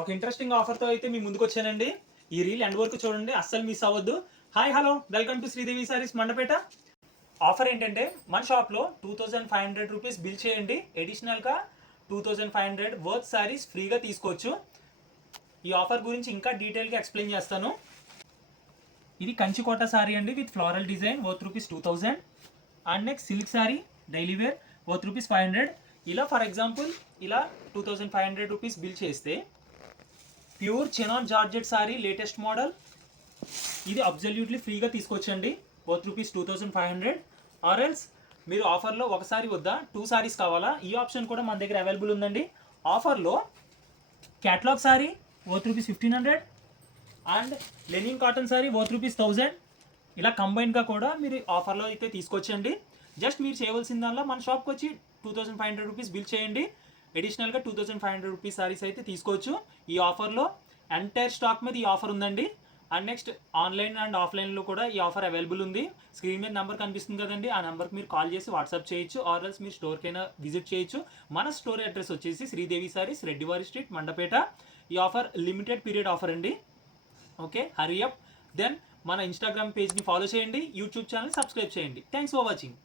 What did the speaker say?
ఒక ఇంట్రెస్టింగ్ ఆఫర్తో అయితే మీ ముందుకు వచ్చానండి. ఈ రీల్ ఎండ్ వరకు చూడండి, అస్సలు మిస్ అవ్వద్దు. Hi hello, welcome to Sridevi saris Mandapeta. Offer ఏంటంటే మన షాప్లో 2500 రూపీస్ బిల్ చేయండి, అడిషనల్గా 2500 వర్త్ సారీస్ ఫ్రీగా తీసుకోవచ్చు. ఈ ఆఫర్ గురించి ఇంకా డీటెయిల్గా ఎక్స్ప్లెయిన్ చేస్తాను. ఇది కంచికోట సారీ అండి with floral design worth rupees 2000. And next silk sari daily wear worth rupees 500. ఇలా ఫర్ ఎగ్జాంపుల్ ఇలా 2500 రూపీస్ బిల్ చేస్తే pure chinon georgette sari latest model ఇది అబ్జల్యూట్లీ ఫ్రీగా తీసుకొచ్చండి వర్త్ రూపీస్ 2500. ఆర్ ఎల్స్ మీరు ఆఫర్లో ఒకసారి వద్దా 2 సారీస్ కావాలా, ఈ ఆప్షన్ కూడా మన దగ్గర అవైలబుల్ ఉందండి. ఆఫర్లో catalogue sorry worth rupees 1500 and linen cotton sorry worth rupees 1000. ఇలా కంబైన్గా కూడా మీరు ఆఫర్లో అయితే తీసుకొచ్చండి. జస్ట్ మీరు చేయవలసిందల్లా మన షాప్కి వచ్చి 2500 రూపీస్ బిల్ చేయండి, అడిషనల్గా 2500 రూపీస్ సారీస్ అయితే తీసుకోవచ్చు. ఈ ఆఫర్లో ఎంటైర్ స్టాక్ మీద ఈ ఆఫర్ ఉందండి. అండ్ నెక్స్ట్ ఆన్లైన్ అండ్ ఆఫ్లైన్లో కూడా ఈ ఆఫర్ అవైలబుల్ ఉంది. స్క్రీన్ మీద నెంబర్ కనిపిస్తుంది కదండి, ఆ నెంబర్కి మీరు కాల్ చేసి వాట్సాప్ చేయొచ్చు, ఆర్ఎల్స్ మీరు స్టోర్కైనా విజిట్ చేయొచ్చు. మన స్టోర్ అడ్రస్ వచ్చేసి శ్రీదేవి సారీస్, రెడ్డివారి స్ట్రీట్, మండపేట. ఈ ఆఫర్ లిమిటెడ్ పీరియడ్ ఆఫర్ అండి. Okay, hurry up. దెన్ మన ఇన్స్టాగ్రామ్ పేజ్ని ఫాలో చేయండి, యూట్యూబ్ ఛానల్ సబ్స్క్రైబ్ చేయండి. Thanks for watching.